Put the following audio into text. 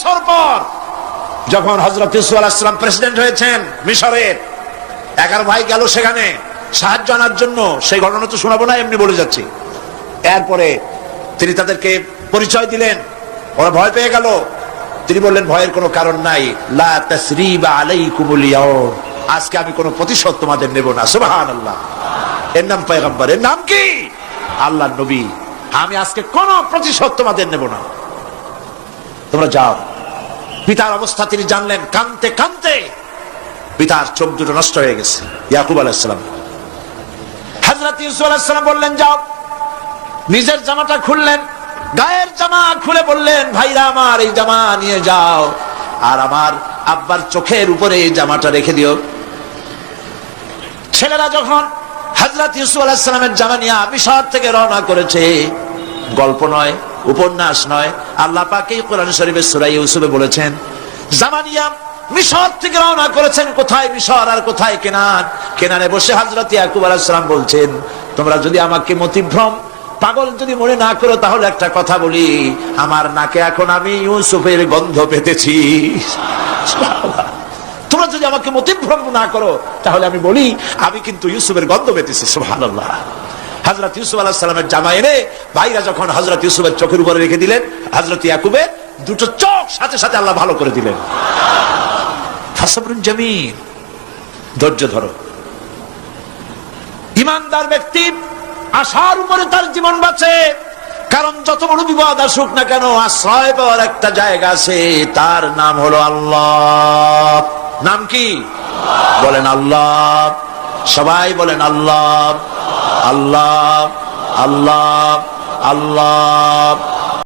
বছর পর যখন হযরত ইউসুফ আলাইহিস সালাম প্রেসিডেন্ট হয়েছেন মিশরের, 11 ভাই গেল সেখানে সাহায্য আনার জন্য। সেই ঘটনা তো শোনাবো না, এমনি বলে যাচ্ছি। এরপরে তিনি তাদেরকে পরিচয় দিলেন, ওরা ভয় পেয়ে গেল। তিনি বললেন, ভয়ের কোনো কারণ নাই, লা তাসরিবা আলাইকুমুল ইয়াউম, আজকে আমি কোনো প্রতিশোধ তোমাদের নেব না। সুবহানাল্লাহ। এর নাম পয়গম্বর, এর নাম কি? আল্লাহর নবী। আমি আজকে কোনো প্রতিশোধ তোমাদের নেব না, তোমরা যাও। পিতার অবস্থা তিনি জানলেন, কাঁদতে কাঁদতে পিতার চোখ দুটো নষ্ট হয়ে গেছে। ইয়াকুব আলাইহিস সালাম, হযরত ইউসুফ আলাইহিস সালাম বললেন, যাও। নিজের জামাটা খুললেন, গায়ের জামা খুলে বললেন, ভাইরা আমার, এই জামা নিয়ে যাও, আর আমার আব্বার চোখের উপরে এই জামাটা রেখে দিও। ছেলেরা যখন হযরত ইউসুফ আলাইহিস সালামের জামা নিয়ে মিশর থেকে রওনা করেছে, গল্প নয়, উপন্যাস নয়, আল্লাহ পাক এই কোরআন শরীফের সূরা ইউসুফে বলেছেন, জামা নিয়ে মিশর থেকে রওনা করেছেন। কোথায় মিশর আর কোথায় কেনান? কেনানে বসে হযরত ইয়াকুব আলাইহিস সালাম বলছেন, তোমরা যদি আমাকে মতিভ্রম পাগল যদি মনে না করো, তাহলে একটা কথা বলি, আমার নাকে এখন আমি ইউসুফের গন্ধ পেতেছি। তোমরা যদি আমাকে মতিভ্রম না করো, তাহলে আমি বলি, আমি কিন্তু ইউসুফের গন্ধ পেতেছি। সুবহানাল্লাহ। হযরত ইউসুফ আলাইহিস সালামের জামা এনে ভাইরা যখন হযরত ইউসুফের চোখের উপরে রেখে দিলেন, হযরত ইয়াকুবের দুটো চোখ সাথে সাথে আল্লাহ ভালো করে দিলেন। ফাসবরুন জামিল, ধৈর্য ধরো। ঈমানদার ব্যক্তি আশার উপরে তার জীবন বাঁচে, কারণ যত বড় বিপদ আসুক না কেন, আশ্রয় পাওয়ার একটা জায়গা আছে, তার নাম হলো আল্লাহ। নাম কি? বলেন আল্লাহ। সবাই বলেন আল্লাহ, আল্লাহ, আল্লাহ, আল্লাহ।